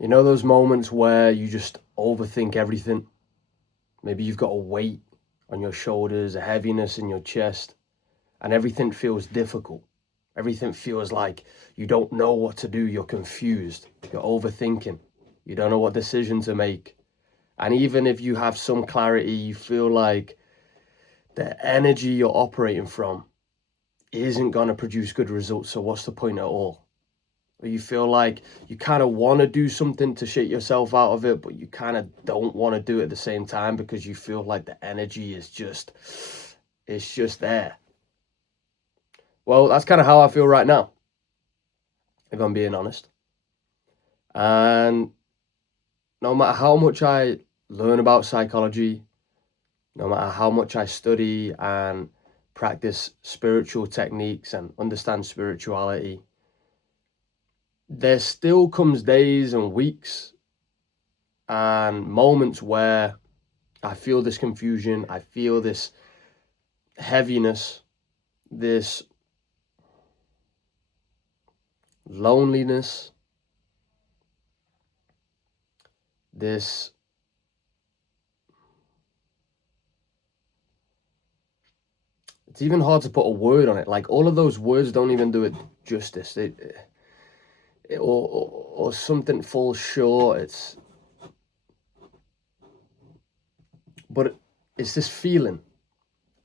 You know those moments where you just overthink everything? Maybe you've got a weight on your shoulders, a heaviness in your chest, and everything feels difficult. Everything feels like you don't know what to do. You're confused. You're overthinking. You don't know what decision to make. And even if you have some clarity, you feel like the energy you're operating from isn't going to produce good results. So what's the point at all? Or you feel like you kind of want to do something to shake yourself out of it, but you kind of don't want to do it at the same time because you feel like the energy is just, it's just there. Well, that's kind of how I feel right now, if I'm being honest. And no matter how much I learn about psychology, no matter how much I study and practice spiritual techniques and understand spirituality, there still comes days and weeks and moments where I feel this confusion, I feel this heaviness, this loneliness, this it's even hard to put a word on it. Like all of those words don't even do it justice. Or something falls short. But it's this feeling,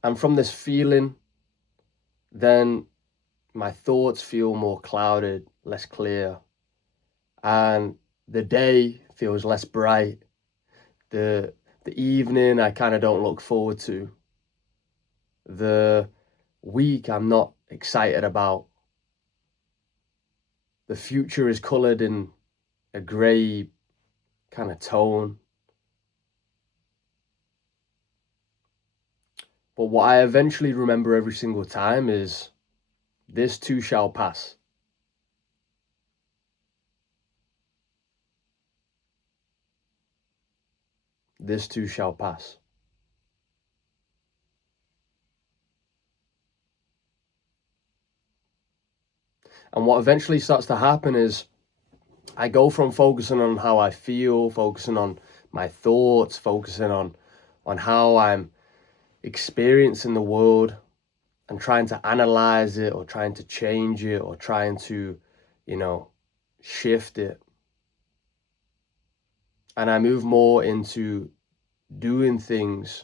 and from this feeling, then my thoughts feel more clouded, less clear, and the day feels less bright. The evening I kind of don't look forward to. The week I'm not excited about. The future is colored in a gray kind of tone. But what I eventually remember every single time is this too shall pass. This too shall pass. And what eventually starts to happen is I go from focusing on how I feel, focusing on my thoughts, focusing on how I'm experiencing the world and trying to analyze it or trying to change it or trying to, shift it. And I move more into doing things.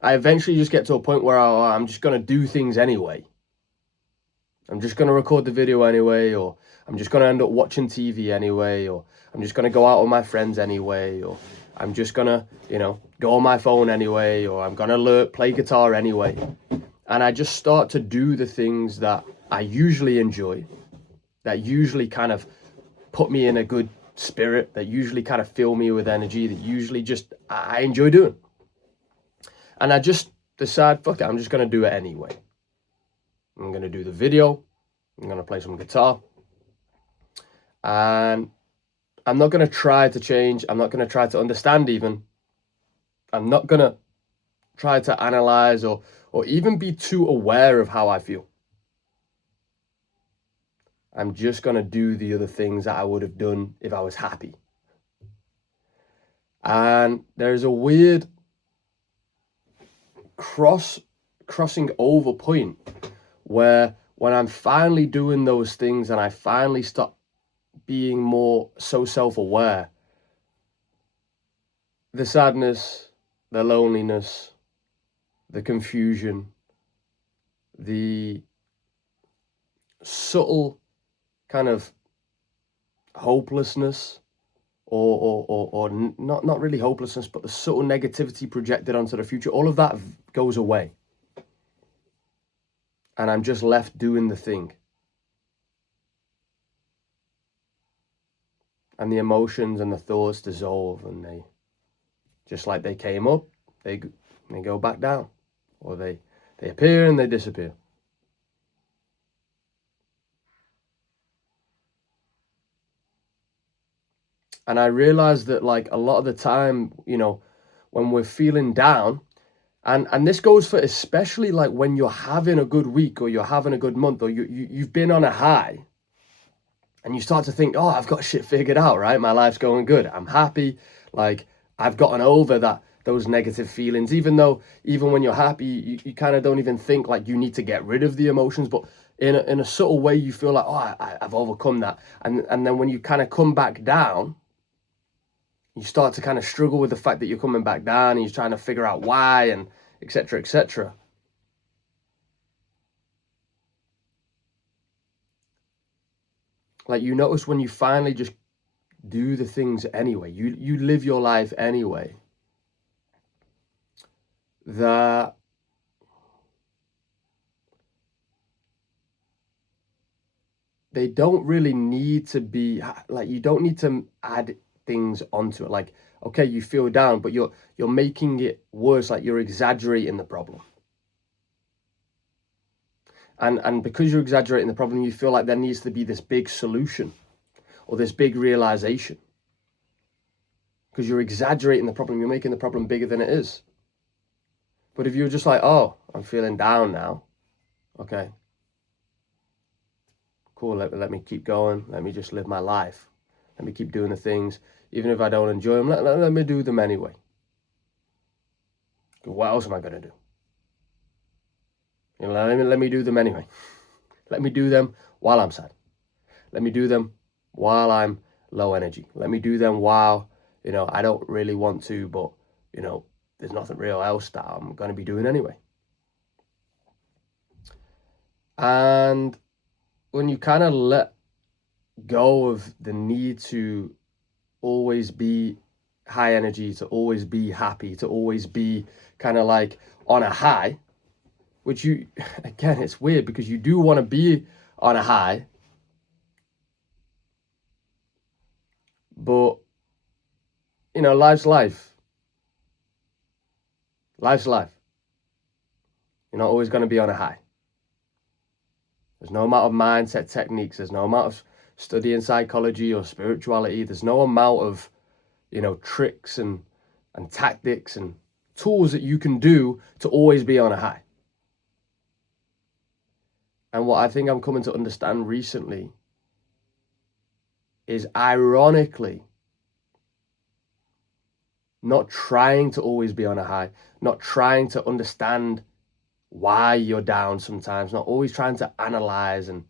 I eventually just get to a point where I'm just going to do things anyway. I'm just going to record the video anyway, or I'm just going to end up watching TV anyway, or I'm just going to go out with my friends anyway, or I'm just going to, go on my phone anyway, or I'm going to play guitar anyway. And I just start to do the things that I usually enjoy, that usually kind of put me in a good spirit, that usually kind of fill me with energy, that usually just I enjoy doing. And I just decide, fuck it, I'm just going to do it anyway. I'm going to do the video. I'm going to play some guitar. And I'm not going to try to change. I'm not going to try to understand even. I'm not going to try to analyze or even be too aware of how I feel. I'm just going to do the other things that I would have done if I was happy. And there's a weird crossing over point where when I'm finally doing those things and I finally stop being more so self-aware, the sadness, the loneliness, the confusion, the subtle kind of hopelessness or not really hopelessness, but the subtle negativity projected onto the future, all of that goes away. And I'm just left doing the thing. And the emotions and the thoughts dissolve, and they, just like they came up, they go back down, or they appear and they disappear. And I realized that, like, a lot of the time, when we're feeling down, and this goes for especially like when you're having a good week or you're having a good month or you've been on a high, And you start to think, oh, I've got shit figured out, right? My life's going good. I'm happy. Like, I've gotten over those negative feelings, even when you're happy, you kind of don't even think like you need to get rid of the emotions, but in a subtle way, you feel like, oh, I've overcome that. And then when you kind of come back down, you start to kind of struggle with the fact that you're coming back down and you're trying to figure out why, and etc., etc. Like, you notice when you finally just do the things anyway, you live your life anyway, that they don't really need to be like, you don't need to add things onto it. Like, okay, you feel down, but you're making it worse, like you're exaggerating the problem. And because you're exaggerating the problem, you feel like there needs to be this big solution or this big realization. Because you're exaggerating the problem, you're making the problem bigger than it is. But if you're just like, oh, I'm feeling down now, okay, cool, let me keep going, let me just live my life, let me keep doing the things, even if I don't enjoy them, let me do them anyway. What else am I going to do? You know, let me do them anyway. Let me do them while I'm sad. Let me do them while I'm low energy. Let me do them while, I don't really want to, but, there's nothing real else that I'm going to be doing anyway. And when you kind of let go of the need to always be high energy, to always be happy, to always be kind of like on a high, which again, it's weird because you do want to be on a high, but life's life. Life's life. You're not always going to be on a high. There's no amount of mindset techniques. There's no amount of studying psychology or spirituality. There's no amount of, tricks and tactics and tools that you can do to always be on a high. And what I think I'm coming to understand recently is, ironically, not trying to always be on a high, not trying to understand why you're down sometimes, not always trying to analyze and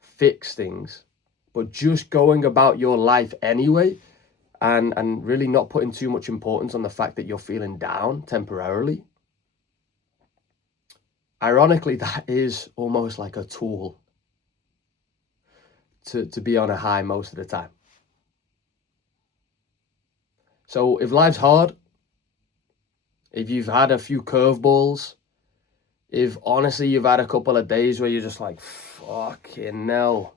fix things, but just going about your life anyway, and really not putting too much importance on the fact that you're feeling down temporarily. Ironically, that is almost like a tool to be on a high most of the time. So if life's hard, if you've had a few curveballs, if honestly you've had a couple of days where you're just like, fucking hell,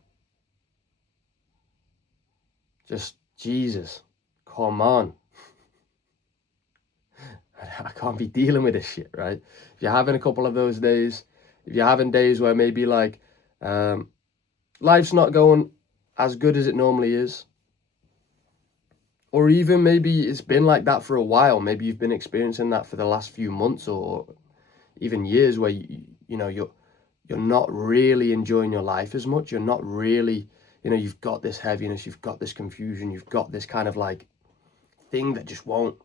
just Jesus, come on, I can't be dealing with this shit, right? If you're having a couple of those days, if you're having days where maybe like life's not going as good as it normally is, or even maybe it's been like that for a while, maybe you've been experiencing that for the last few months or even years, where you're not really enjoying your life as much, you're not really, you've got this heaviness, you've got this confusion, you've got this kind of like thing that just won't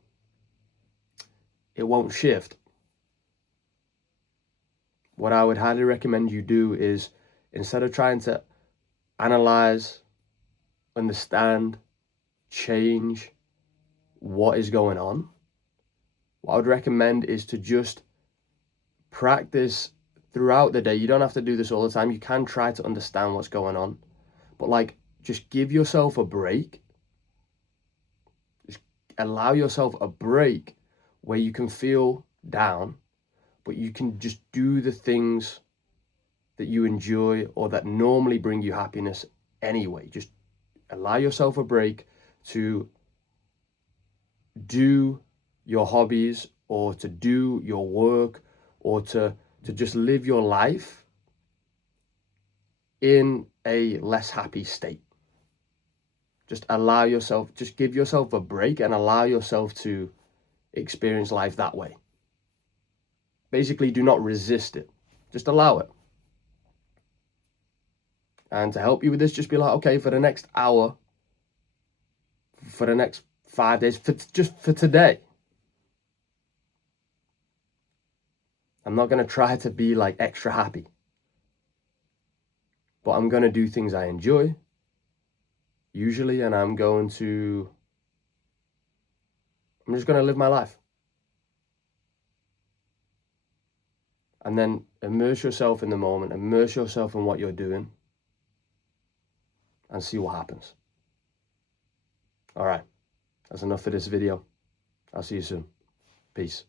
shift. What I would highly recommend you do is, instead of trying to analyze, understand, change what is going on, what I would recommend is to just practice throughout the day. You don't have to do this all the time. You can try to understand what's going on, but like, just give yourself a break. Just allow yourself a break where you can feel down, but you can just do the things that you enjoy or that normally bring you happiness anyway. Just allow yourself a break to do your hobbies, or to do your work, or to just live your life in a less happy state. Just allow yourself, just give yourself a break and allow yourself to experience life that way. Basically, do not resist it. Just allow it. And to help you with this, just be like, okay, for the next hour, for the next 5 days, just for today, I'm not going to try to be like extra happy, but I'm going to do things I enjoy usually, and I'm just going to live my life. And then immerse yourself in the moment, immerse yourself in what you're doing, and see what happens. All right, that's enough for this video. I'll see you soon. Peace.